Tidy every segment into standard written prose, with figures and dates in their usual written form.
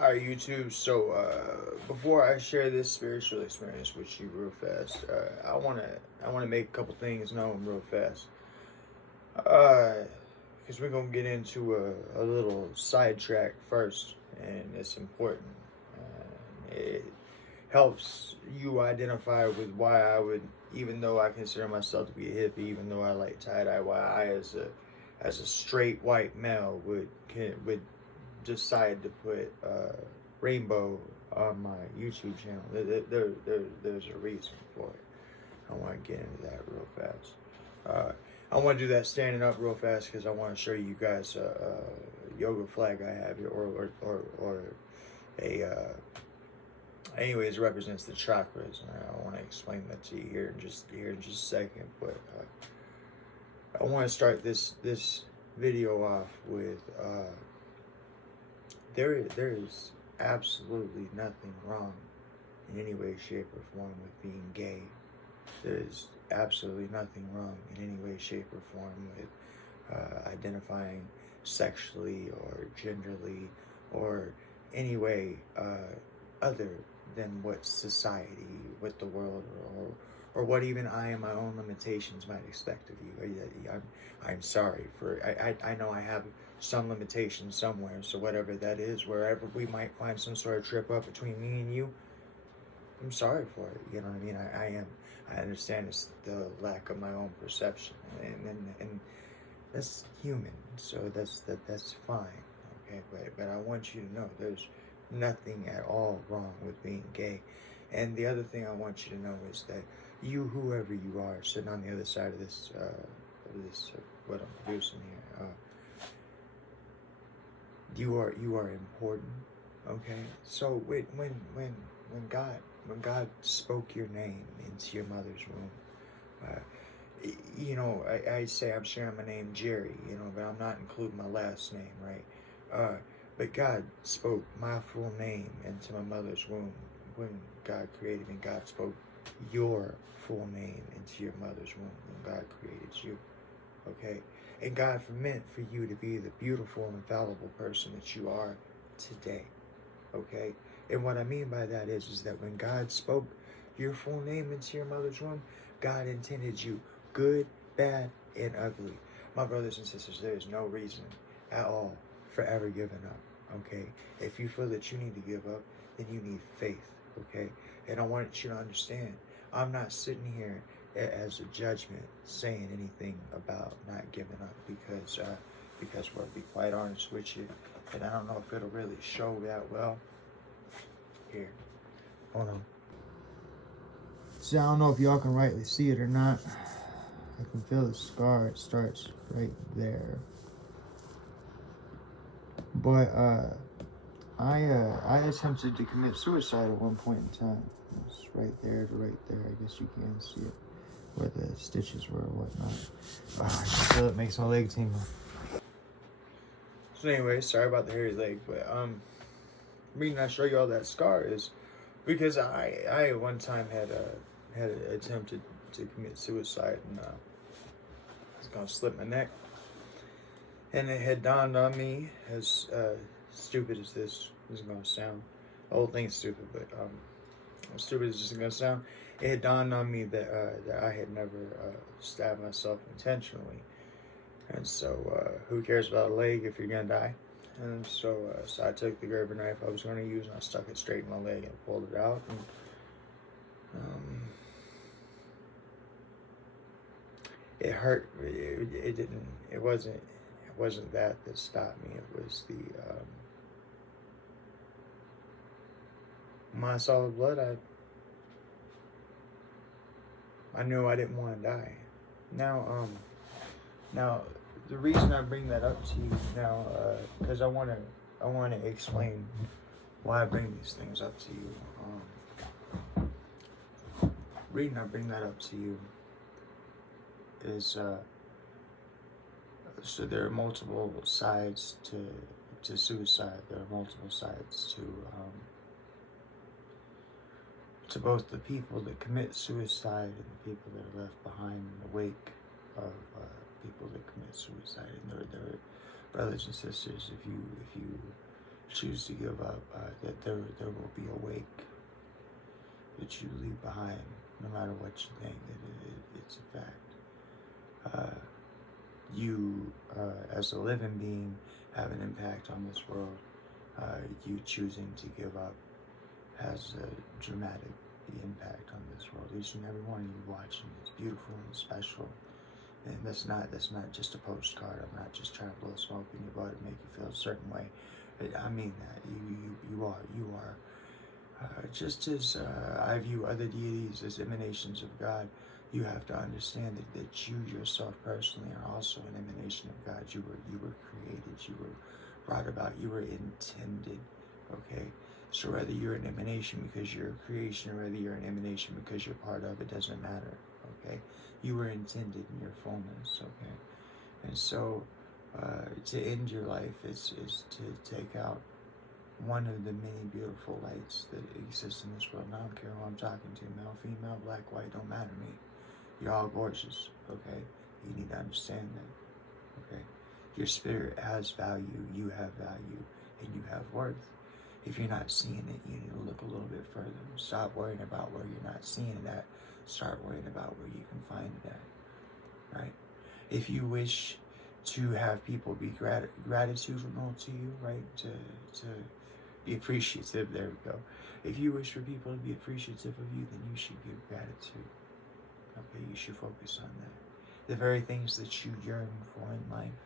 Alright, YouTube. So, before I share this spiritual experience with you real fast, I wanna make a couple things known real fast. Because we're gonna get into a little sidetrack first, and it's important. It helps you identify with why I would, even though I consider myself to be a hippie, even though I like tie-dye, why I, as a straight white male, would decide to put rainbow on my YouTube channel. There's a reason for it. I want to get into that real fast. I want to do that standing up real fast because I want to show you guys a yoga flag I have here, or a anyways, represents the chakras. I want to explain that to you here in just a second, but I want to start this video off with there is absolutely nothing wrong in any way, shape, or form with being gay. There is absolutely nothing wrong in any way, shape, or form with identifying sexually or genderly or any way other than what society, what the world, or what even I and my own limitations might expect of you. I'm sorry for, I know I have some limitations somewhere, so whatever that is, wherever we might find some sort of trip up between me and you, I'm sorry for it. You know what I mean? I understand it's the lack of my own perception, and that's human, so that's fine. Okay, but I want you to know there's nothing at all wrong with being gay. And the other thing I want you to know is that you, whoever you are, sitting on the other side of this, what I'm producing here, you are important. Okay, so when God spoke your name into your mother's womb, you know, I say I'm sharing my name Jerry, you know, but I'm not including my last name, right? But God spoke my full name into my mother's womb when God created me. God spoke your full name into your mother's womb when God created you, okay? And God meant for you to be the beautiful and fallible person that you are today, okay? And what I mean by that is that when God spoke your full name into your mother's womb, God intended you good, bad, and ugly. My brothers and sisters, there is no reason at all for ever giving up, okay? If you feel that you need to give up, then you need faith, okay? And I want you to understand, I'm not sitting here as a judgment saying anything about not giving up, because we'll be quite honest with you, and I don't know if it'll really show that well. Here, hold on. See, I don't know if y'all can rightly see it or not. I can feel the scar. It starts right there. But I attempted to commit suicide at one point in time. It's right there. I guess you can see it, where the stitches were or whatnot. I can feel it makes my leg tingle. So anyway, sorry about the hairy leg, but the reason I show you all that scar is because I at one time had attempted to commit suicide, and I was gonna slip my neck, and it had dawned on me, as stupid as this is gonna sound, the whole thing's stupid, but as stupid as it's gonna sound, it had dawned on me that I had never stabbed myself intentionally, and so who cares about a leg if you're gonna die? And so I took the Gerber knife I was going to use, and I stuck it straight in my leg and pulled it out. And, it hurt. It didn't. It wasn't that stopped me. It was the when I saw the blood. I knew I didn't want to die. Now. The reason I bring that up to you now, because I want to explain why I bring these things up to you. Reason I bring that up to you is so there are multiple sides to suicide. There are multiple sides to both the people that commit suicide and the people that are left behind in the wake of people that commit suicide. And they're brothers and sisters. If you choose to give up, that there will be a wake that you leave behind, no matter what you think. It's a fact. You, as a living being, have an impact on this world. You choosing to give up has a dramatic impact on this world. Each and every one of you watching is beautiful and special. And that's not just a postcard. I'm not just trying to blow smoke in your butt and make you feel a certain way. I mean that. You are. Just as I view other deities as emanations of God, you have to understand that you yourself personally are also an emanation of God. You were created. You were brought about. You were intended. Okay? So whether you're an emanation because you're a creation, or whether you're an emanation because you're part of it, doesn't matter. Okay? You were intended in your fullness. Okay? And so to end your life is to take out one of the many beautiful lights that exist in this world. And I don't care who I'm talking to, male, female, black, white, don't matter to me. You're all gorgeous, okay? You need to understand that, okay? Your spirit has value, you have value, and you have worth. If you're not seeing it, you need to look a little bit further. Stop worrying about where you're not seeing it at. Start worrying about where you can find it at, right? If you wish to have people be gratitudinal to you, right? To be appreciative, there we go. If you wish for people to be appreciative of you, then you should give gratitude. Okay, you should focus on that. The very things that you yearn for in life,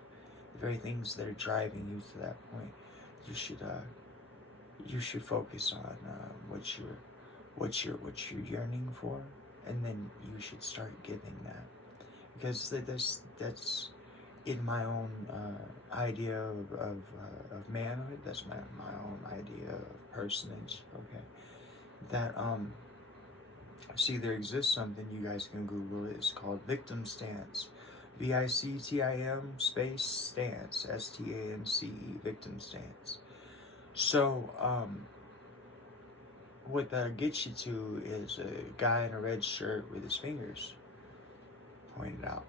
the very things that are driving you to that point, you should focus on what you're yearning for, and then you should start giving that, because that's in my own idea of manhood. That's my own idea of personage. Okay, that see, there exists something, you guys can Google it. It's called victim stance. VICTIM space stance, STANCE, victim stance. So what that gets you to is a guy in a red shirt with his fingers pointed out,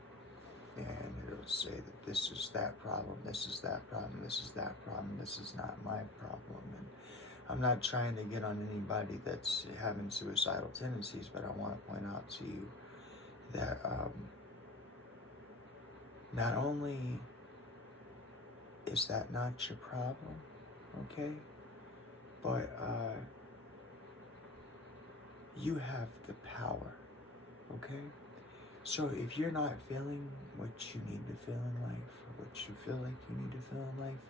and it'll say that this is that problem, this is that problem, this is that problem, this is not my problem. And I'm not trying to get on anybody that's having suicidal tendencies, but I want to point out to you that not only is that not your problem, okay, but you have the power, okay? So if you're not feeling what you need to feel in life, or what you feel like you need to feel in life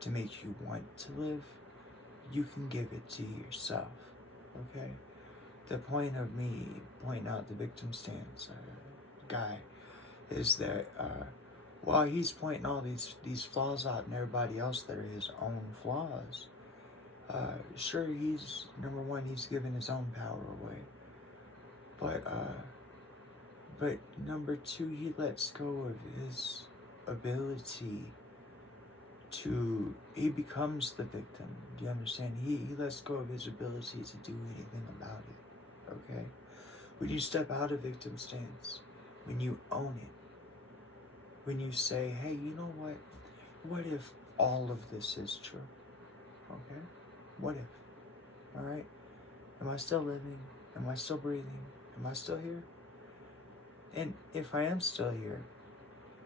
to make you want to live, you can give it to yourself, okay? The point of me pointing out the victim stance guy is that while he's pointing all these flaws out in everybody else that are his own flaws, sure, he's, number one, he's giving his own power away, but number two, he lets go of his ability to, he becomes the victim. Do you understand? He lets go of his ability to do anything about it, okay? When you step out of victim stance, when you own it, when you say, hey, you know what if all of this is true, okay? What if, all right? Am I still living? Am I still breathing? Am I still here? And if I am still here,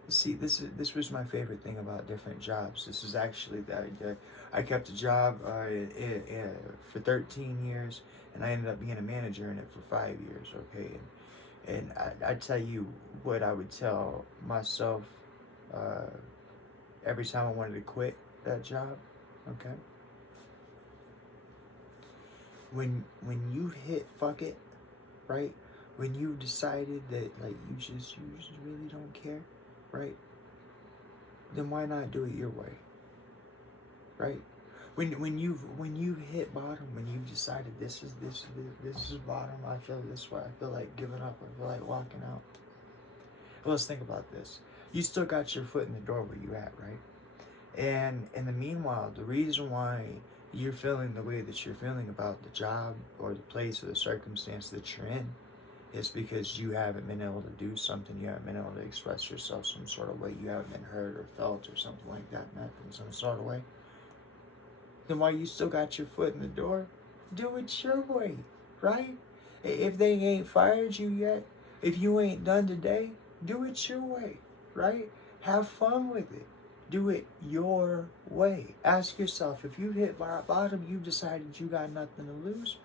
see, this was my favorite thing about different jobs. This is actually that I kept a job for 13 years, and I ended up being a manager in it for 5 years, okay? And I tell you what I would tell myself every time I wanted to quit that job, okay? When you hit fuck it, right? When you decided that like you just really don't care, right? Then why not do it your way, right? When you hit bottom, when you decided this is bottom, I feel this way, I feel like giving up, I feel like walking out. Well, let's think about this. You still got your foot in the door where you at, right? And in the meanwhile, the reason why you're feeling the way that you're feeling about the job or the place or the circumstance that you're in is because you haven't been able to do something, you haven't been able to express yourself some sort of way, you haven't been heard or felt or something like that in some sort of way. then while you still got your foot in the door, do it your way, right? If they ain't fired you yet, if you ain't done today, do it your way, right? Have fun with it. Do it your way. Ask yourself, if you hit rock bottom, you've decided you got nothing to lose,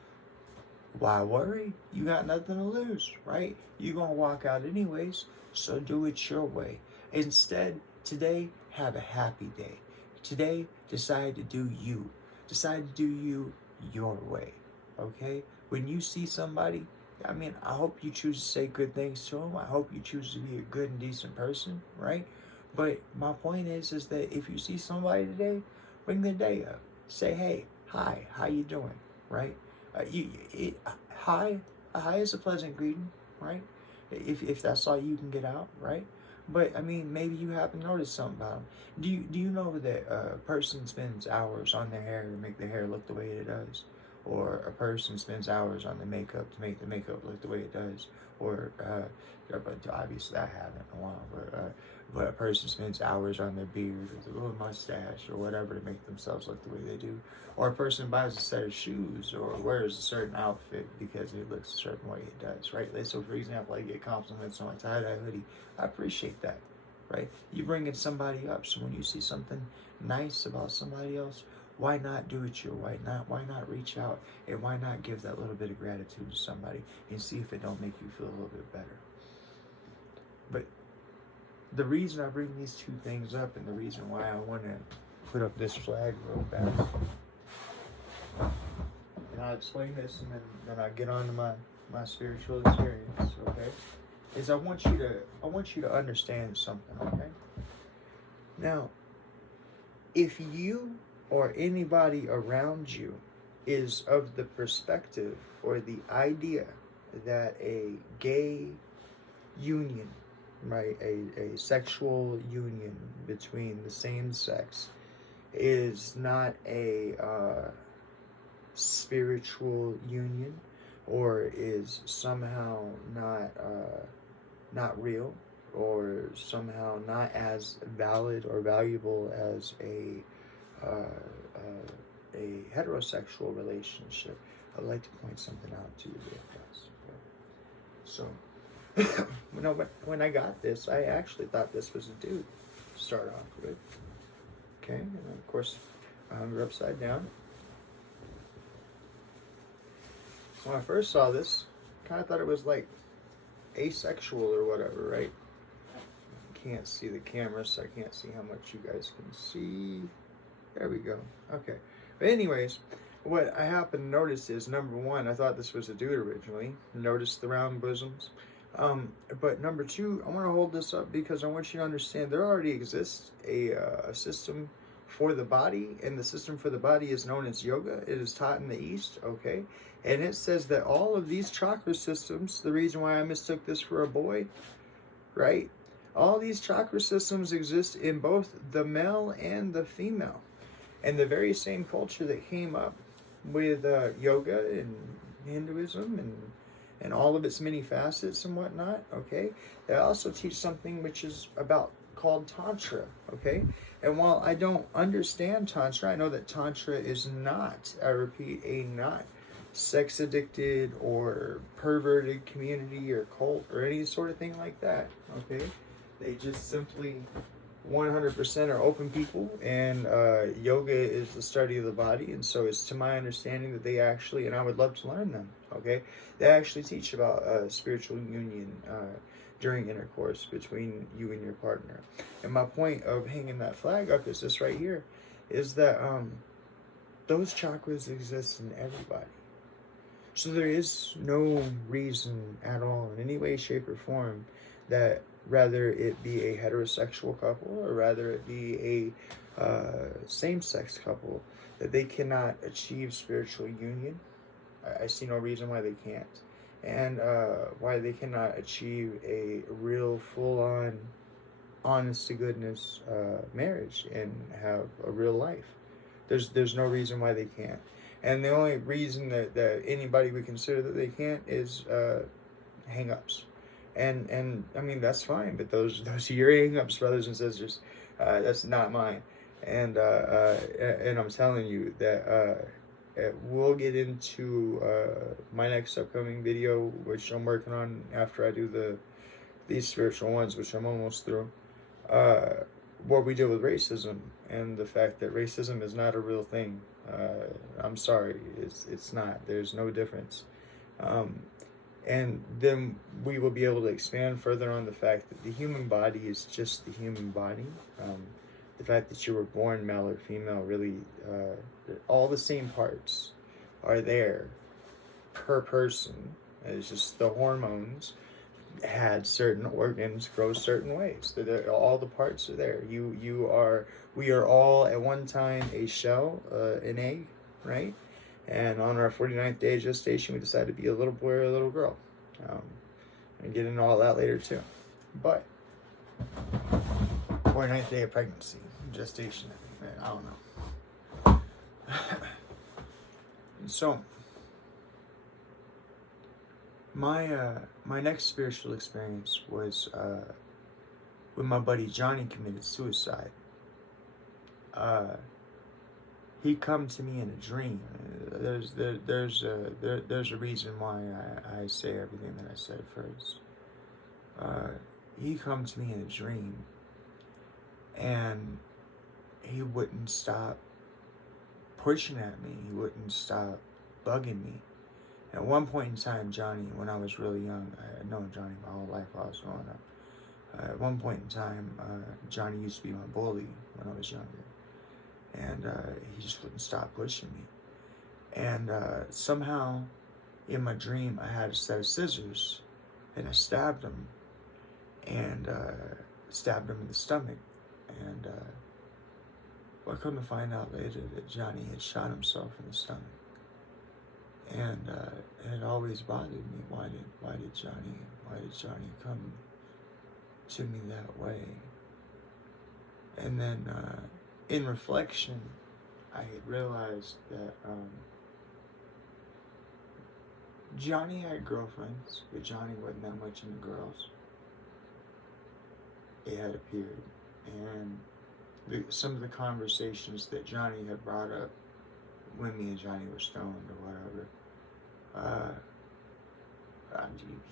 why worry? You got nothing to lose, right? You're going to walk out anyways, so do it your way. Instead, today, have a happy day. Today, decide to do you. Decide to do you your way, okay? When you see somebody, I mean, I hope you choose to say good things to them. I hope you choose to be a good and decent person, right? But my point is that if you see somebody today, bring their day up. Say, hey, hi, how you doing, right? Hi is a pleasant greeting, right? If that's all you can get out, right? But I mean, maybe you happen to notice something about them. Do you know that a person spends hours on their hair to make their hair look the way it does, or a person spends hours on the makeup to make the makeup look the way it does, or but obviously I haven't in a while, but a person spends hours on their beard or their little mustache or whatever to make themselves look the way they do. Or a person buys a set of shoes or wears a certain outfit because it looks a certain way it does, right? So for example, I get compliments on my tie-dye hoodie. I appreciate that, right? You bringing somebody up. So when you see something nice about somebody else, why not do it your way? Why not reach out, and why not give that little bit of gratitude to somebody and see if it don't make you feel a little bit better? But the reason I bring these two things up, and the reason why I want to put up this flag real fast, and I'll explain this, and then I'll get on to my spiritual experience, okay? Is I want you to understand something, okay? Now, if you or anybody around you is of the perspective or the idea that a gay union, right, a sexual union between the same sex is not a spiritual union, or is somehow not real, or somehow not as valid or valuable as a heterosexual relationship, I'd like to point something out to you real fast. Okay? So, when I got this, I actually thought this was a dude to start off with. Okay, and of course, I hung her upside down. So when I first saw this, I kind of thought it was like asexual or whatever, right? Can't see the camera, so I can't see how much you guys can see. There we go. Okay. But anyways, what I happened to notice is, number one, I thought this was a dude originally. Noticed the round bosoms. But number two, I want to hold this up because I want you to understand there already exists a system for the body, and the system for the body is known as yoga. It is taught in the East, okay? And it says that all of these chakra systems, the reason why I mistook this for a boy, right? All these chakra systems exist in both the male and the female. And the very same culture that came up with yoga and Hinduism and all of its many facets and whatnot, okay? They also teach something which is called Tantra, okay? And while I don't understand Tantra, I know that Tantra is not, I repeat, not sex-addicted or perverted community or cult or any sort of thing like that, okay? They just simply 100% are open people, and yoga is the study of the body, and so it's to my understanding that they actually, and I would love to learn them, okay? They actually teach about spiritual union during intercourse between you and your partner. And my point of hanging that flag up is this right here, is that those chakras exist in everybody. So there is no reason at all, in any way, shape, or form, that rather it be a heterosexual couple or rather it be a same-sex couple, that they cannot achieve spiritual union. I see no reason why they can't. And why they cannot achieve a real full-on, honest-to-goodness marriage and have a real life. There's no reason why they can't. And the only reason that anybody would consider that they can't is hang-ups. And I mean, that's fine, but those are your hang-ups, brothers and sisters. That's not mine. And I'm telling you that we'll get into my next upcoming video, which I'm working on after I do these spiritual ones, which I'm almost through. Where we deal with racism and the fact that racism is not a real thing. I'm sorry, it's not. There's no difference. And then we will be able to expand further on the fact that the human body is just the human body. The fact that you were born male or female, really, all the same parts are there per person. It's just the hormones had certain organs grow certain ways. All the parts are there. We are all at one time a shell, an egg, right? And on our 49th day of gestation, we decided to be a little boy or a little girl. And get into all that later too. But 49th day of pregnancy, gestation, I don't know. So my next spiritual experience was when my buddy Johnny committed suicide. He come to me in a dream. There's a reason why I say everything that I said first. He come to me in a dream, and he wouldn't stop pushing at me. He wouldn't stop bugging me. At one point in time, Johnny, when I was really young, I had known Johnny my whole life while I was growing up. At one point in time, Johnny used to be my bully when I was younger. And he just wouldn't stop pushing me. And somehow, in my dream, I had a set of scissors, and I stabbed him, and stabbed him in the stomach. And I come to find out later that Johnny had shot himself in the stomach. And it always bothered me. Why did Johnny come to me that way? And then in reflection, I had realized that Johnny had girlfriends, but Johnny wasn't that much into girls. It had appeared, and some of the conversations that Johnny had brought up when me and Johnny were stoned or whatever.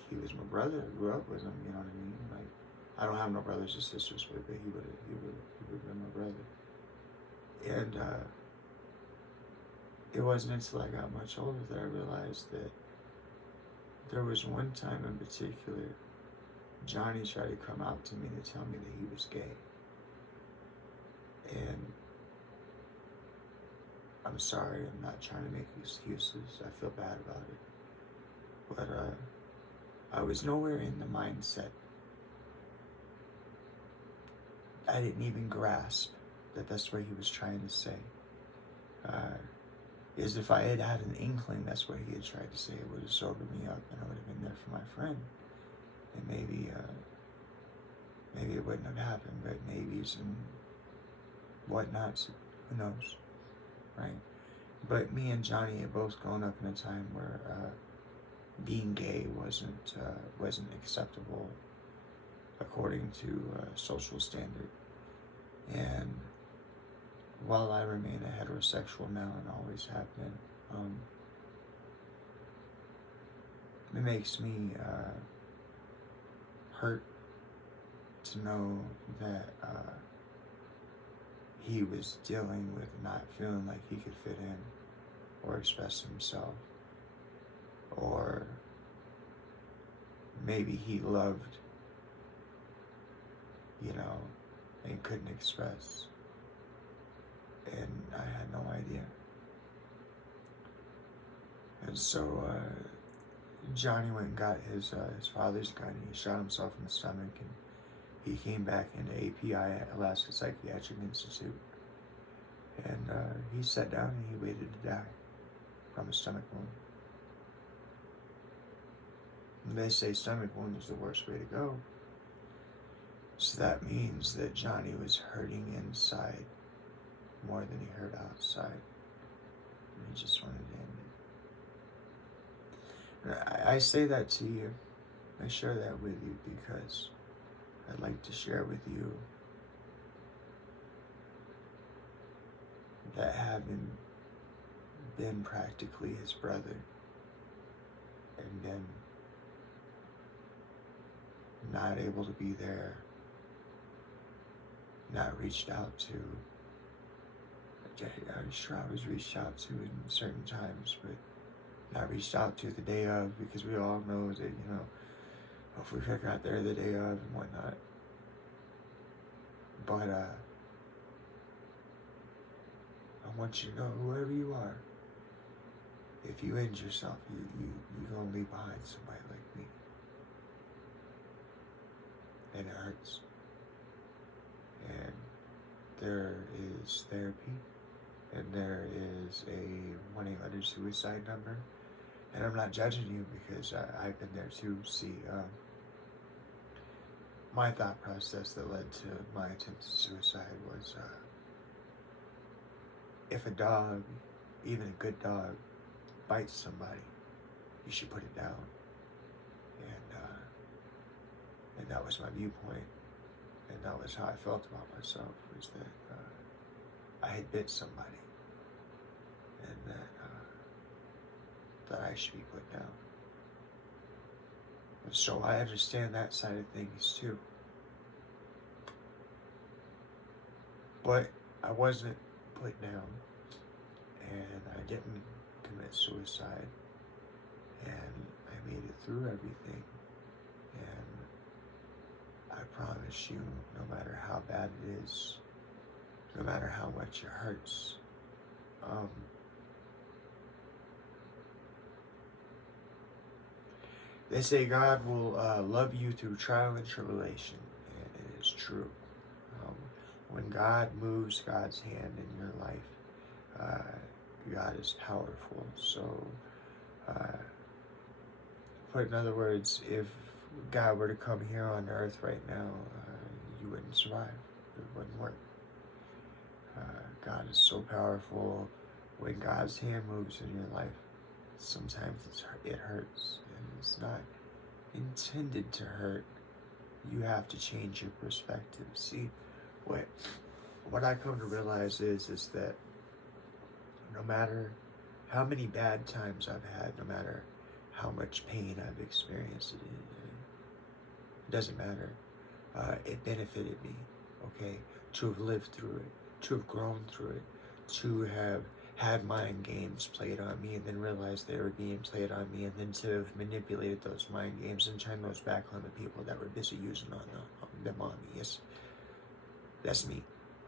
He was my brother. I grew up with him. You know what I mean? Like, I don't have no brothers or sisters, but he would have been my brother. And it wasn't until I got much older that I realized that there was one time in particular, Johnny tried to come out to me to tell me that he was gay. And I'm sorry, I'm not trying to make excuses. I feel bad about it. But I was nowhere in the mindset. I didn't even grasp that that's what he was trying to say. Is if I had had an inkling that's what he had tried to say, it would have sobered me up and I would have been there for my friend. And maybe it wouldn't have happened, but maybe some whatnots, who knows, right? But me and Johnny had both grown up in a time where being gay wasn't acceptable according to social standard. And while I remain a heterosexual male and always have been, it makes me hurt to know that he was dealing with not feeling like he could fit in or express himself, or maybe he loved, and couldn't express, and I had no idea. And so Johnny went and got his father's gun, and he shot himself in the stomach, and he came back into API, Alaska Psychiatric Institute, and he sat down and he waited to die from a stomach wound. And they say stomach wound is the worst way to go. So that means that Johnny was hurting inside more than he hurt outside. And he just wanted to end it. I say that to you. I share that with you because I'd like to share with you that having been practically his brother and then not able to be there, not reached out to. I'm sure I was reached out to in certain times, but not reached out to the day of, because we all know that, if we got there the day of and whatnot. But I want you to know, whoever you are, if you end yourself, you're gonna leave behind somebody like me. And it hurts. And there is therapy, and there is a 1-800-SUICIDE number. And I'm not judging you, because I've been there too. See, my thought process that led to my attempted suicide was, if a dog, even a good dog, bites somebody, you should put it down. And that was my viewpoint, and that was how I felt about myself, was that I had bit somebody, and that I should be put down. And so I understand that side of things too. But I wasn't put down, and I didn't commit suicide, and I made it through everything. And I promise you, no matter how bad it is, no matter how much it hurts, they say God will love you through trial and tribulation, and it is true. When God moves God's hand in your life, God is powerful. So, put in other words, if God were to come here on earth right now, you wouldn't survive. It wouldn't work. God is so powerful. When God's hand moves in your life, sometimes it hurts, and it's not intended to hurt. You have to change your perspective. See, what I come to realize is that no matter how many bad times I've had, no matter how much pain I've experienced, it doesn't matter. It benefited me, okay, to have lived through it, to have grown through it, to have had mind games played on me and then realized they were being played on me, and then to have manipulated those mind games and turned those back on the people that were busy using them on me. Yes, that's me,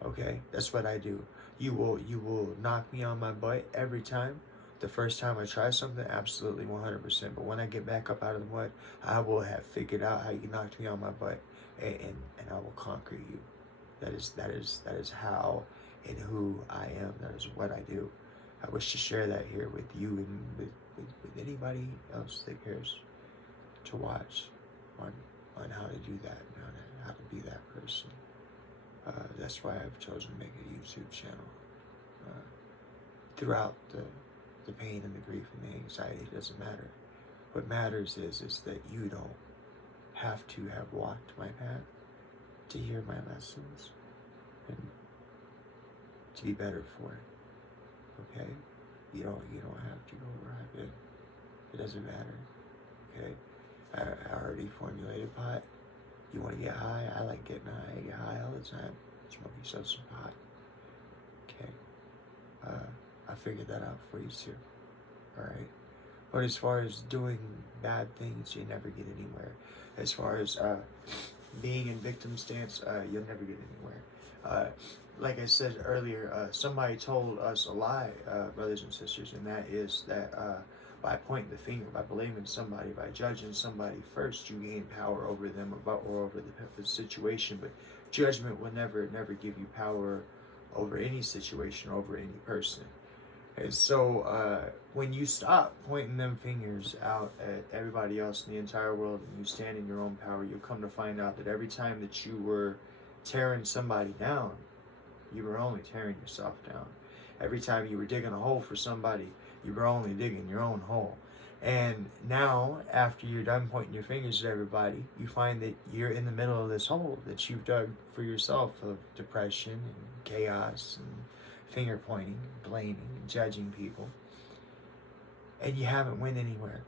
okay? That's what I do. You will knock me on my butt every time. The first time I try something, absolutely 100%. But when I get back up out of the mud, I will have figured out how you knocked me on my butt, and I will conquer you. That is how and who I am. That is what I do. I wish to share that here with you and with anybody else that cares to watch on how to do that, and how to be that person. That's why I've chosen to make a YouTube channel. Throughout the pain and the grief and the anxiety, it doesn't matter. What matters is that you don't have to have walked my path to hear my lessons and to be better for it. Okay? You don't have to go where I've been. It doesn't matter. Okay? I already formulated pot. You want to get high? I like getting high. I get high all the time. Smoke yourself some pot. Okay? I figured that out for you too. Alright? But as far as doing bad things, you never get anywhere. As far as being in victim stance, you'll never get anywhere. Like I said earlier, somebody told us a lie, brothers and sisters, and that is that by pointing the finger, by blaming somebody, by judging somebody first, you gain power over them or over the situation. But judgment will never give you power over any situation, over any person. And so when you stop pointing them fingers out at everybody else in the entire world, and you stand in your own power, you'll come to find out that every time that you were tearing somebody down, you were only tearing yourself down. Every time you were digging a hole for somebody, you were only digging your own hole. And now, after you're done pointing your fingers at everybody, you find that you're in the middle of this hole that you've dug for yourself, of depression and chaos and finger pointing, blaming, judging people, and you haven't went anywhere.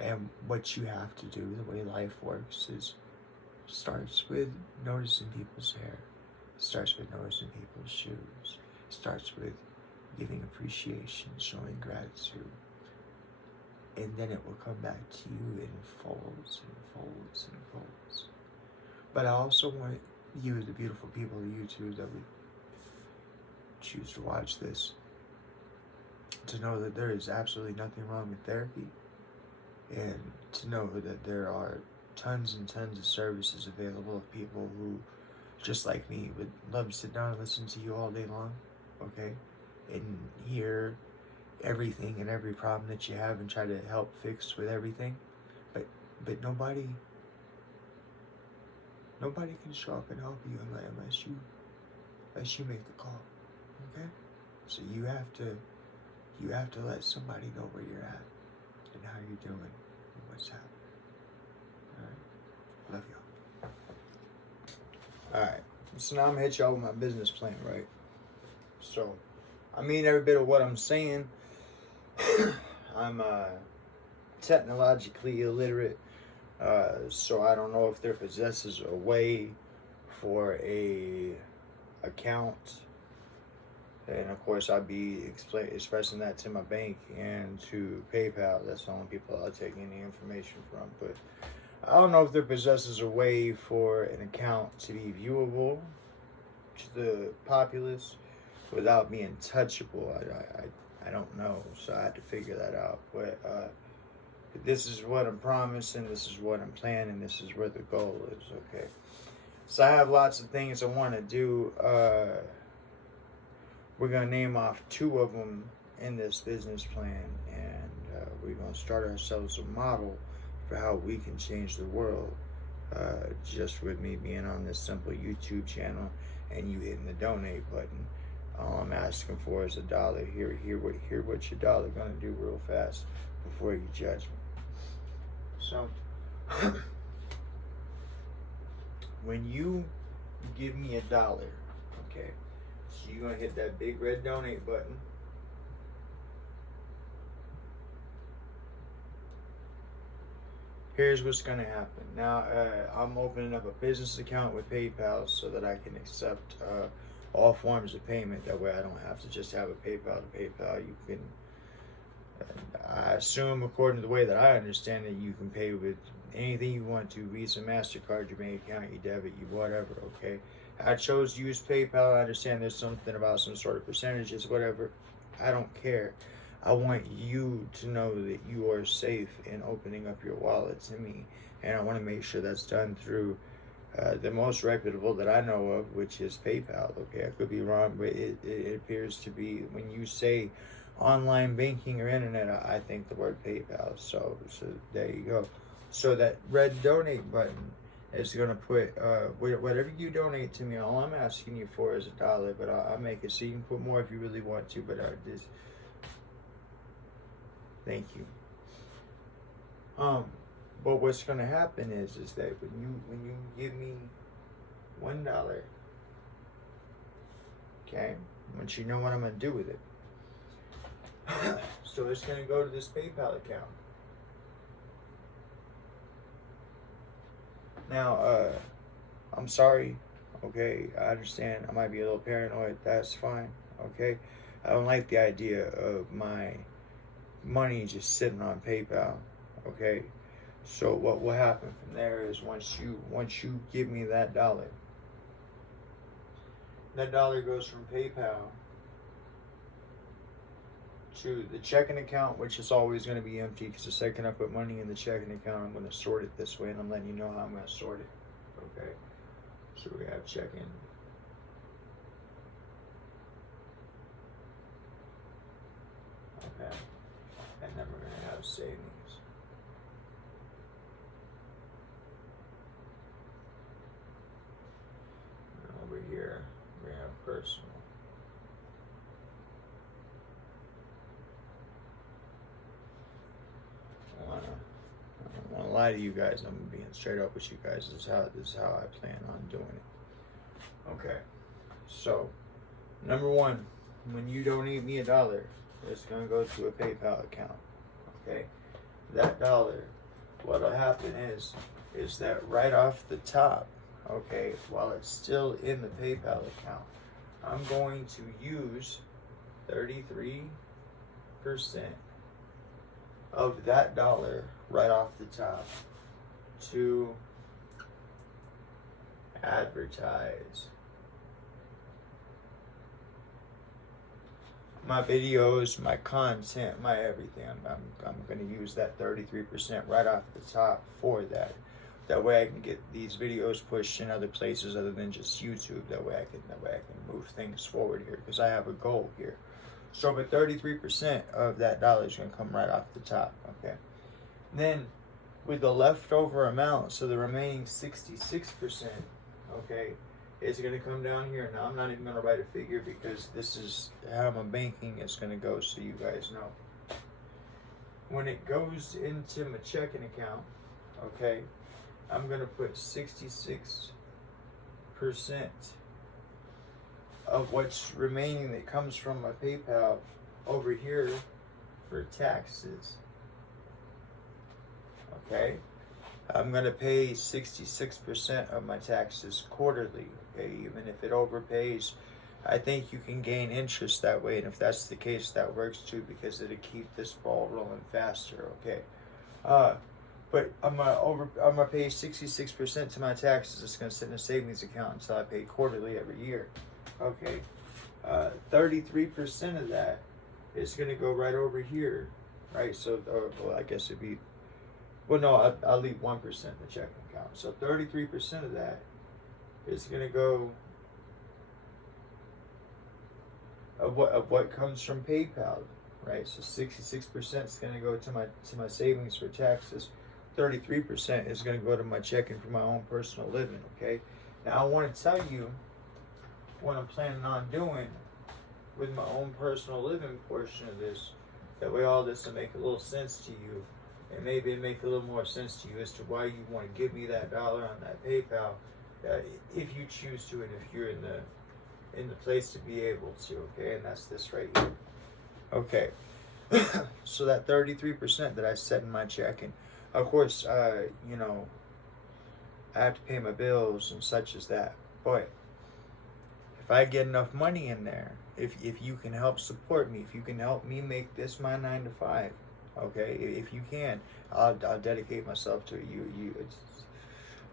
And what you have to do, the way life works, is starts with noticing people's hair, starts with noticing people's shoes, starts with giving appreciation, showing gratitude, and then it will come back to you in folds and folds and folds. But I also want you, the beautiful people of YouTube that would choose to watch this, to know that there is absolutely nothing wrong with therapy, and to know that there are tons and tons of services available of people who, just like me, would love to sit down and listen to you all day long, okay, and hear everything and every problem that you have and try to help fix with everything, but nobody can show up and help you unless you make the call, okay? So you have to let somebody know where you're at and how you're doing and what's happening. All right, love y'all. All right, so now I'm gonna hit y'all with my business plan, right? So I mean every bit of what I'm saying. I'm technologically illiterate, so I don't know if there possesses a way for a account, and of course I'll be expressing that to my bank and to PayPal. That's the only people I'll take any information from. But I don't know if there possesses a way for an account to be viewable to the populace without being touchable. I don't know, so I had to figure that out. But this is what I'm promising, this is what I'm planning, this is where the goal is, okay? So I have lots of things I want to do. We're going to name off 2 of them in this business plan, and we're going to start ourselves a model for how we can change the world, just with me being on this simple YouTube channel and you hitting the donate button. All I'm asking for is $1. Hear what your dollar gonna do real fast before you judge me. So, when you give me $1, okay, so you're gonna hit that big red donate button. Here's what's gonna happen. Now, I'm opening up a business account with PayPal so that I can accept all forms of payment. That way I don't have to just have a PayPal to PayPal. You can, I assume, according to the way that I understand it, you can pay with anything you want to: Visa, MasterCard, your bank account, your debit, you whatever, okay? I chose to use PayPal. I understand there's something about some sort of percentages, whatever. I don't care. I want you to know that you are safe in opening up your wallet to me. And I want to make sure that's done through the most reputable that I know of, which is PayPal. Okay, I could be wrong, but it appears to be, when you say online banking or internet, I think the word PayPal. So there you go. So that red donate button is going to put whatever you donate to me. All I'm asking you for is $1, but I'll make it so you can put more if you really want to. But just thank you. But what's going to happen is that when you give me $1, okay, I want you to know what I'm going to do with it. So it's going to go to this PayPal account. Now, I'm sorry, okay, I understand I might be a little paranoid, that's fine, okay? I don't like the idea of my money just sitting on PayPal, okay? So what will happen from there is once you give me that $1 goes from PayPal to the checking account, which is always going to be empty, because the second I put money in the checking account, I'm going to sort it this way, and I'm letting you know how I'm going to sort it, okay? So we have checking. Okay. And then we're going to have savings. And over here, we have personal. I don't want to lie to you guys. I'm being straight up with you guys. This is how I plan on doing it. Okay. So Number one, when you donate me $1, it's going to go to a PayPal account. Okay? That dollar, what'll happen is that right off the top, okay, while it's still in the PayPal account, I'm going to use 33% of that dollar right off the top to advertise my videos, my content, my everything. I'm going to use that 33% right off the top for that. That way I can get these videos pushed in other places other than just YouTube. That way I can move things forward here, because I have a goal here. So, but 33% of that dollar is going to come right off the top. Okay. Then, with the leftover amount, so the remaining 66%, okay, is going to come down here. Now, I'm not even going to write a figure because this is how my banking is going to go, so you guys know. When it goes into my checking account, okay, I'm going to put 66% of what's remaining that comes from my PayPal over here for taxes. Okay? I'm going to pay 66% of my taxes quarterly. Okay? Even if it overpays, I think you can gain interest that way. And if that's the case, that works too, because it'll keep this ball rolling faster. Okay? But I'm gonna pay 66% to my taxes. It's gonna sit in a savings account until I pay quarterly every year. Okay, 33% of that is gonna go right over here, right? So, well, I guess it'd be, well, no, I'll leave 1% in the checking account. So 33% of that is gonna go of what comes from PayPal, right? So 66% is gonna go to my savings for taxes. 33% is going to go to my checking for my own personal living, okay? Now, I want to tell you what I'm planning on doing with my own personal living portion of this. That way all this will make a little sense to you, and maybe it make a little more sense to you as to why you want to give me that dollar on that PayPal, if you choose to, and if you're in the place to be able to, okay? And that's this right here. Okay. So that 33% that I set in my checking, of course, you know, I have to pay my bills and such as that. But if I get enough money in there, if you can help support me, if you can help me make this my 9 to 5, okay, if you can, I'll dedicate myself to it.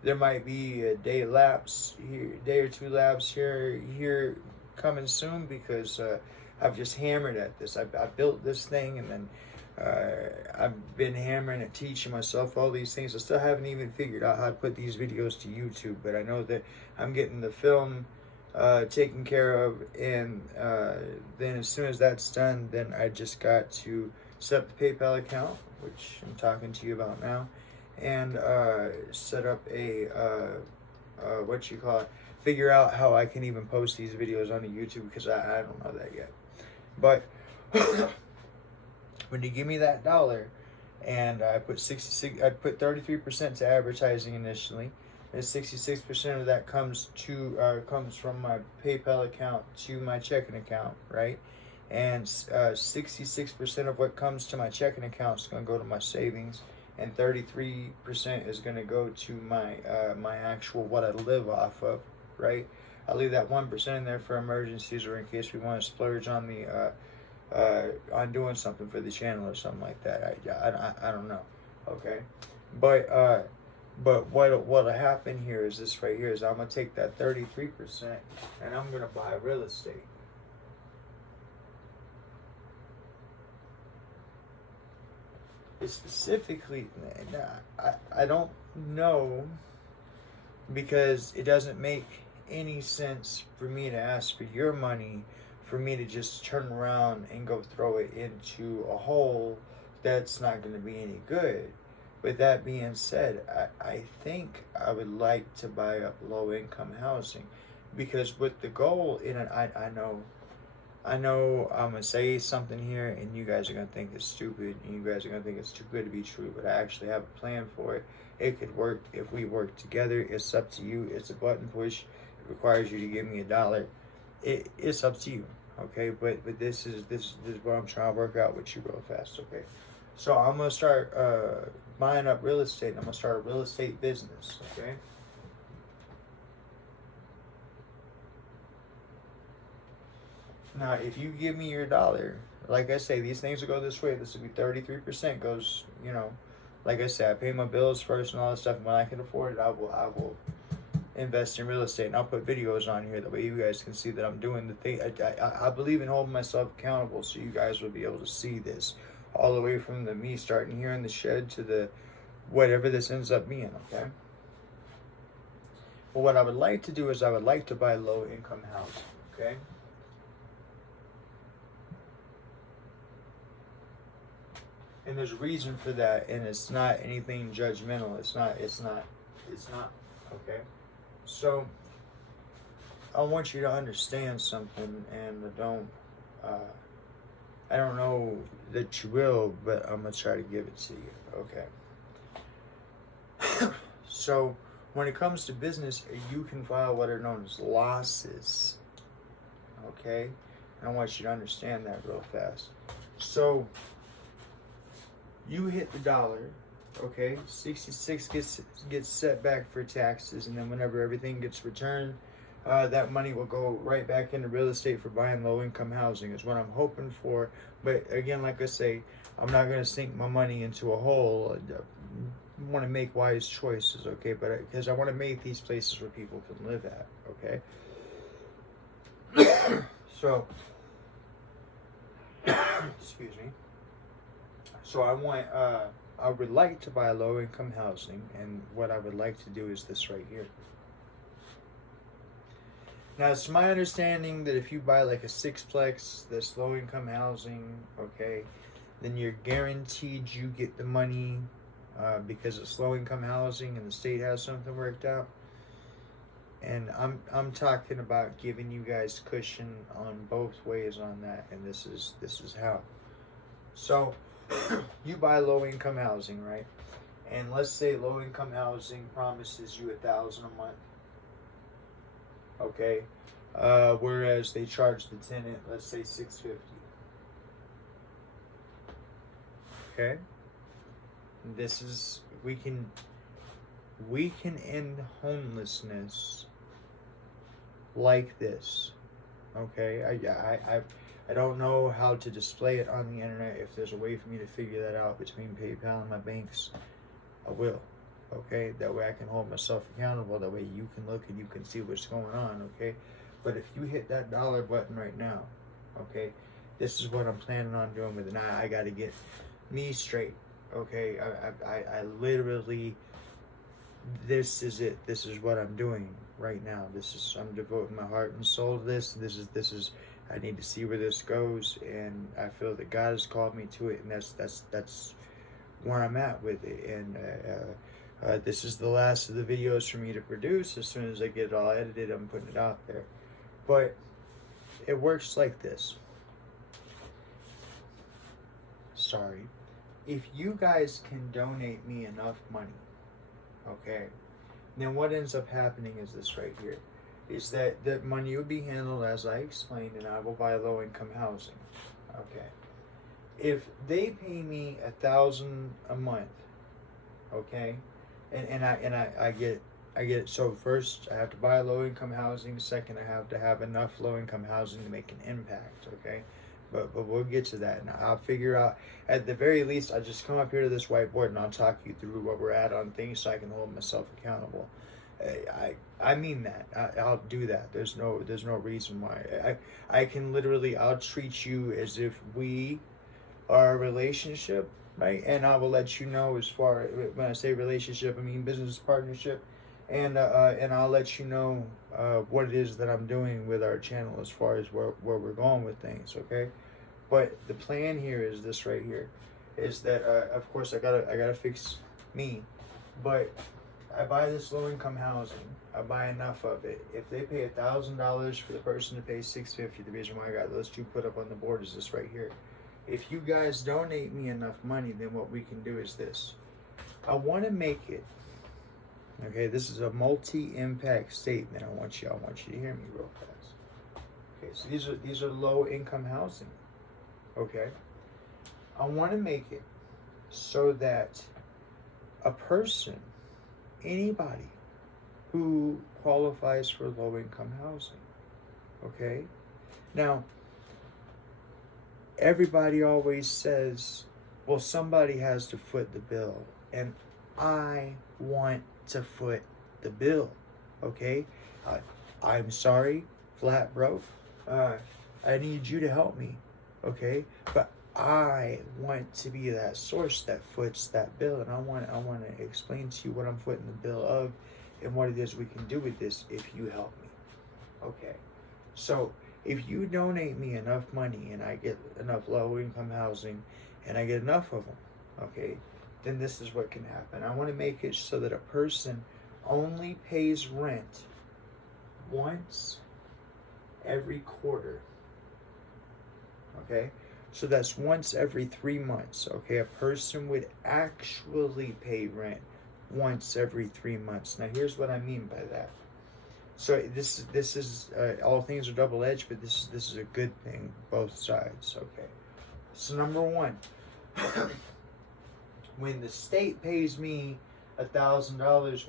There might be a day or two lapse here coming soon, because I've just hammered at this. I built this thing, and then I've been hammering and teaching myself all these things. I still haven't even figured out how to put these videos to YouTube, but I know that I'm getting the film taken care of, and then as soon as that's done, then I just got to set up the PayPal account, which I'm talking to you about now, and set up a figure out how I can even post these videos onto YouTube, because I don't know that yet. But when you give me that dollar, and I put 33% to advertising initially, and 66% of that comes from my PayPal account to my checking account, right? And 66% of what comes to my checking account is going to go to my savings, and 33% is going to go to my my actual what I live off of, right? I'll leave that 1% in there for emergencies, or in case we want to splurge on the on doing something for the channel or something like that. I don't know, okay? But what'll happen here is this right here, is I'm gonna take that 33% and I'm gonna buy real estate. It's specifically, I don't know, because it doesn't make any sense for me to ask for your money, for me to just turn around and go throw it into a hole that's not going to be any good. With that being said, I think I would like to buy up low-income housing, because with the goal in it, I know I'm going to say something here, and you guys are going to think it's stupid, and you guys are going to think it's too good to be true, but I actually have a plan for it. It could work if we work together. It's up to you. It's a button push. It requires you to give me $1. it's up to you, okay? But this is what I'm trying to work out with you real fast, okay? So I'm gonna start buying up real estate. I'm gonna start a real estate business, okay? Now, if you give me your dollar, like I say, these things will go this way. This will be 33% goes, like I said, I pay my bills first and all that stuff. And when I can afford it, I will invest in real estate. And I'll put videos on here. That way you guys can see that I'm doing the thing. I believe in holding myself accountable, so you guys will be able to see this. All the way from the me starting here in the shed to the whatever this ends up being, okay? But what I would like to do is I would like to buy low income housing, okay? And there's a reason for that, and it's not anything judgmental. It's not, okay? So, I want you to understand something, and I don't know that you will, but I'm going to try to give it to you, okay? So, when it comes to business, you can file what are known as losses, okay? And I want you to understand that real fast. So, you hit the dollar, okay? 66 gets set back for taxes, and then whenever everything gets returned, that money will go right back into real estate for buying low-income housing is what I'm hoping for. But again, like I say, I'm not going to sink my money into a hole. I want to make wise choices, okay? But because I want to make these places where people can live at, okay? So, excuse me. So I would like to buy low-income housing, and what I would like to do is this right here. Now, it's my understanding that if you buy like a sixplex that's low-income housing, okay, then you're guaranteed you get the money because it's low-income housing and the state has something worked out. And I'm talking about giving you guys cushion on both ways on that, and this is how. So, you buy low-income housing, right? And let's say low-income housing promises you $1,000 a month, okay? Whereas they charge the tenant, let's say $650. Okay? This is we can end homelessness like this. Okay? I don't know how to display it on the internet. If there's a way for me to figure that out between PayPal and my banks, I will. Okay? That way I can hold myself accountable. That way you can look and you can see what's going on. Okay? But if you hit that dollar button right now, okay, this is what I'm planning on doing with it. Now I got to get me straight. Okay? I literally, this is it. This is what I'm doing right now. I'm devoting my heart and soul to this. This is I need to see where this goes, and I feel that God has called me to it, and that's where I'm at with it. And this is the last of the videos for me to produce. As soon as I get it all edited, I'm putting it out there. But it works like this. Sorry. If you guys can donate me enough money, okay, then what ends up happening is this right here. Is that money will be handled as I explained, and I will buy low-income housing. Okay. If they pay me $1,000 a month, okay, and I get it. So first, I have to buy low-income housing. Second, I have to have enough low-income housing to make an impact. Okay, but we'll get to that, and I'll figure out. At the very least, I'll just come up here to this whiteboard and I'll talk you through what we're at on things so I can hold myself accountable. I mean that. I'll do that. There's no reason why. I can literally, I'll treat you as if we are a relationship, right? And I will let you know as far, when I say relationship, I mean business partnership. And I'll let you know what it is that I'm doing with our channel as far as where we're going with things, okay? But the plan here is this right here, is that of course I gotta fix me, but I buy this low-income housing. I buy enough of it. If they pay $1,000 for the person to pay $650, the reason why I got those two put up on the board is this right here. If you guys donate me enough money, then what we can do is this. I want to make it. Okay, this is a multi-impact statement. I want you to hear me real fast. Okay, so these are low income housing. Okay, I want to make it so that a person, anybody who qualifies for low income housing, okay? Now, everybody always says, well, somebody has to foot the bill, and I want to foot the bill, okay? I'm sorry, flat broke. I need you to help me, okay? But I want to be that source that foots that bill, and I want to explain to you what I'm footing the bill of, and what it is we can do with this if you help me, okay? So if you donate me enough money, and I get enough low-income housing, and I get enough of them, okay, then this is what can happen. I want to make it so that a person only pays rent once every quarter, okay? So that's once every 3 months, okay? A person would actually pay rent once every 3 months. Now, here's what I mean by that. So this is all things are double-edged, but this is a good thing, both sides, okay? So number one, when the state pays me $1,000,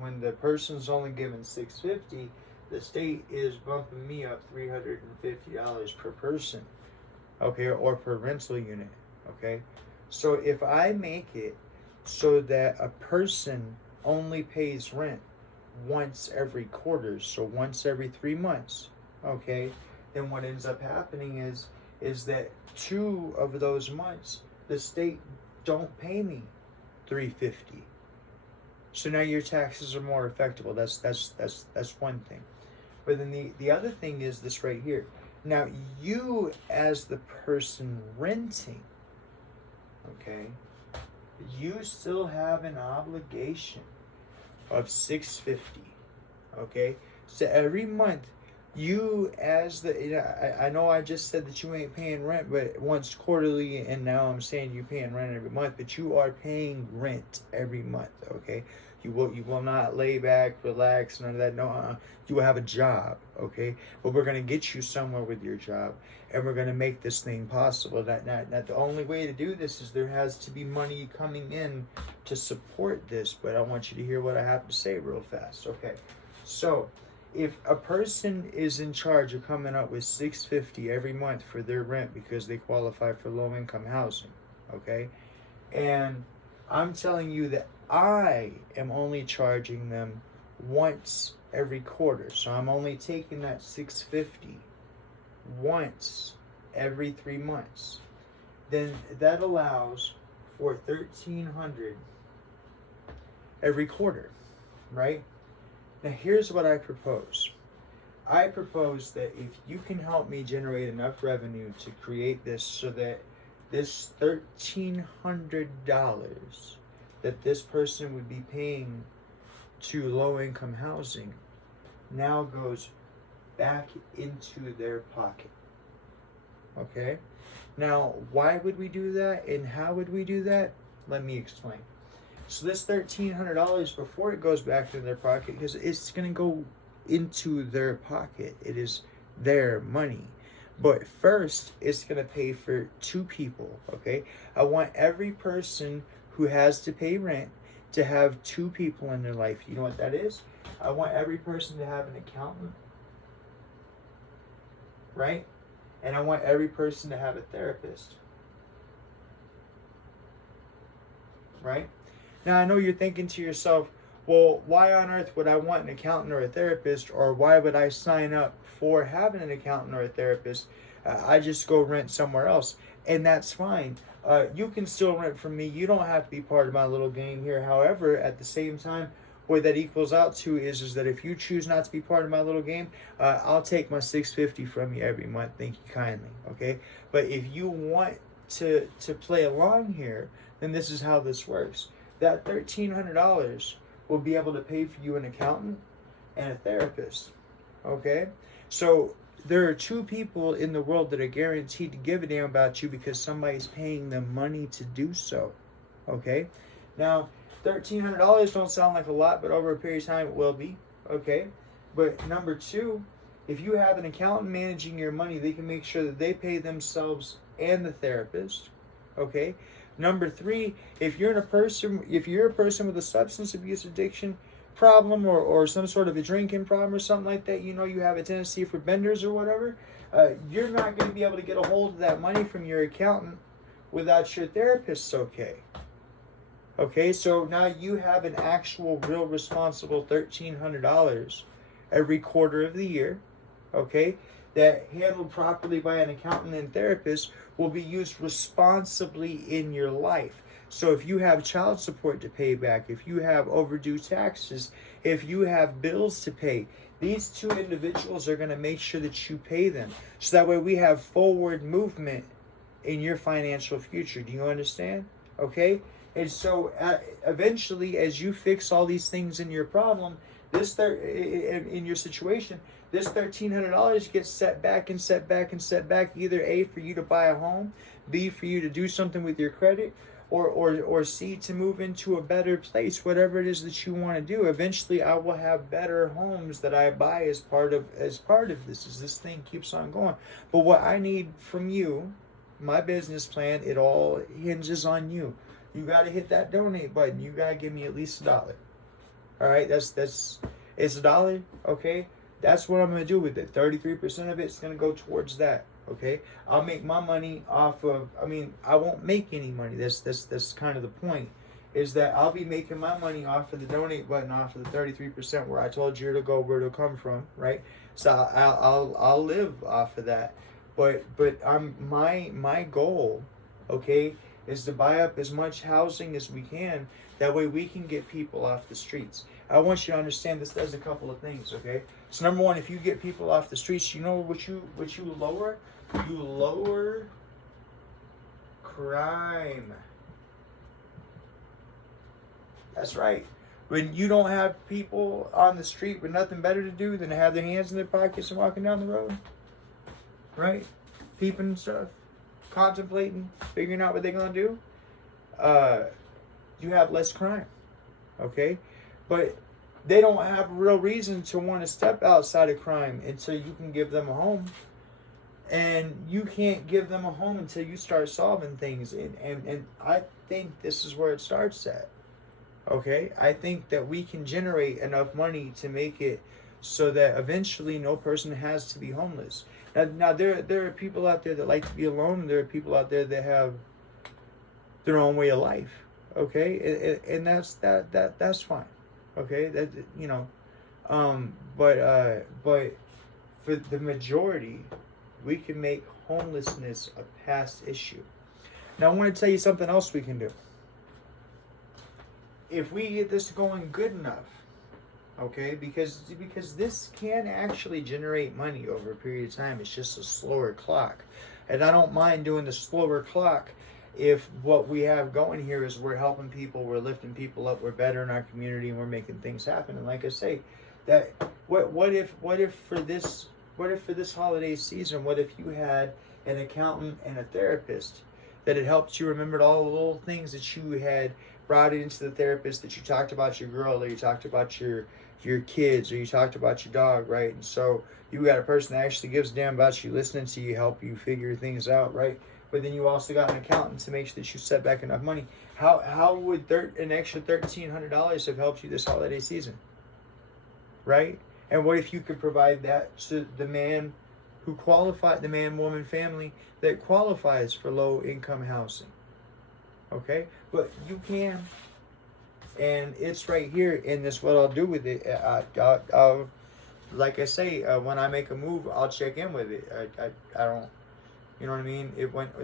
when the person's only given $650, the state is bumping me up $350 per person, okay, or per rental unit, okay? So if I make it so that a person only pays rent once every quarter, so once every 3 months, okay, then what ends up happening is that 2 of those months the state don't pay me $350. So now your taxes are more effective. That's one thing. But then the other thing is this right here. Now you, as the person renting, okay, you still have an obligation of $650. Okay, so every month you, as the, I know I just said that you ain't paying rent but once quarterly, and now I'm saying you're paying rent every month, but you are paying rent every month. Okay, you will not lay back, relax, none of that. No, you will have a job, okay? But we're gonna get you somewhere with your job, and we're gonna make this thing possible. That the only way to do this is there has to be money coming in to support this. But I want you to hear what I have to say real fast, okay? So if a person is in charge of coming up with $650 every month for their rent because they qualify for low-income housing, okay, and I'm telling you that I am only charging them once every quarter, so I'm only taking that $650 once every 3 months, then that allows for $1,300 every quarter, right? Now here's what I propose. I propose that if you can help me generate enough revenue to create this so that this $1,300 that this person would be paying to low-income housing now goes back into their pocket. Okay? Now, why would we do that and how would we do that? Let me explain. So this $1,300, before it goes back into their pocket, because it's going to go into their pocket. It is their money. But first, it's going to pay for 2 people, okay? I want every person who has to pay rent to have 2 people in their life. You know what that is? I want every person to have an accountant, right? And I want every person to have a therapist, right? Now, I know you're thinking to yourself, well, why on earth would I want an accountant or a therapist, or why would I sign up for having an accountant or a therapist? I just go rent somewhere else, and that's fine. You can still rent from me. You don't have to be part of my little game here. However, at the same time, what that equals out to is that if you choose not to be part of my little game, I'll take my $650 from you every month. Thank you kindly, okay? But if you want to play along here, then this is how this works. That $1,300 will be able to pay for you an accountant and a therapist, okay? So there are 2 people in the world that are guaranteed to give a damn about you because somebody's paying them money to do so, okay? Now, $1,300 don't sound like a lot, but over a period of time it will be, okay? But number 2, If you have an accountant managing your money, they can make sure that they pay themselves and the therapist. Okay. Number three, if you're a person with a substance abuse addiction problem, or some sort of a drinking problem or something like that, you have a tendency for benders or whatever, you're not going to be able to get a hold of that money from your accountant without your therapist's okay. Okay, so now you have an actual, real responsible $1,300 every quarter of the year, okay, that handled properly by an accountant and therapist will be used responsibly in your life. So if you have child support to pay back, if you have overdue taxes, if you have bills to pay, these two individuals are going to make sure that you pay them. So that way we have forward movement in your financial future. Do you understand? Okay? And so eventually, as you fix all these things in your problem, in your situation, this $1,300 gets set back and set back and set back. Either A, for you to buy a home, B, for you to do something with your credit, or C, to move into a better place. Whatever it is that you want to do. Eventually, I will have better homes that I buy as part of this, as this thing keeps on going. But what I need from you, my business plan, it all hinges on you. You got to hit that donate button. You got to give me at least $1. All right, it's $1, okay? That's what I'm going to do with it. 33% of it's going to go towards that, okay? I'll make my money off of, I won't make any money. That's kind of the point, is that I'll be making my money off of the donate button, off of the 33% where I told you to go, where it'll come from, right? So I'll live off of that. But my goal, okay, is to buy up as much housing as we can. That way we can get people off the streets. I want you to understand this does a couple of things, okay? So number one, if you get people off the streets, you know what you lower? You lower crime. That's right. When you don't have people on the street with nothing better to do than to have their hands in their pockets and walking down the road, right? Peeping and stuff, contemplating, figuring out what they're going to do, you have less crime, okay? But they don't have a real reason to want to step outside of crime until you can give them a home. And you can't give them a home until you start solving things. And I think this is where it starts at, okay? I think that we can generate enough money to make it so that eventually no person has to be homeless. Now there are people out there that like to be alone, and there are people out there that have their own way of life, okay? And that's fine, okay? That, but for the majority, we can make homelessness a past issue. Now I want to tell you something else we can do. If we get this going good enough, okay, because this can actually generate money over a period of time. It's just a slower clock. And I don't mind doing the slower clock if what we have going here is we're helping people, we're lifting people up, we're better in our community, and we're making things happen. And like I say, that what if for this holiday season, what if you had an accountant and a therapist that had helped you remembered all the little things that you had brought into the therapist, that you talked about your girl, or you talked about your kids, or you talked about your dog, right? And so you got a person that actually gives a damn about you, listening to you, help you figure things out, right? But then you also got an accountant to make sure that you set back enough money. How would an extra $1,300 have helped you this holiday season, right? And what if you could provide that to the man who qualified, the man, woman, family that qualifies for low income housing, okay? But you can. And it's right here in this, what I'll do with it. I'll like I say, when I make a move, I'll check in with it. I don't, you know what I mean?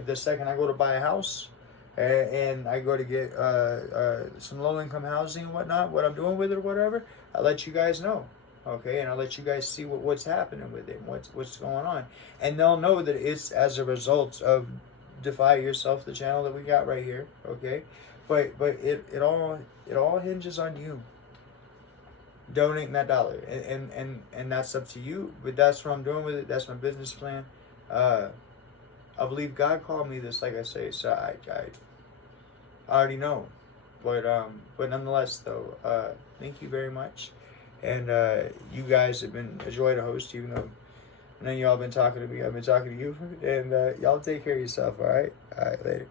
The second I go to buy a house, and I go to get some low-income housing and whatnot, what I'm doing with it or whatever, I'll let you guys know, okay? And I'll let you guys see what's happening with it, what's going on. And they'll know that it's as a result of Defy Yourself, the channel that we got right here, okay? But it all hinges on you donating that $1, and that's up to you. But that's what I'm doing with it. That's my business plan. I believe God called me this, like I say, so I already know. But nonetheless, though, thank you very much. And you guys have been a joy to host, even though I know y'all been talking to me. I've been talking to you. And y'all take care of yourself, all right? All right, later.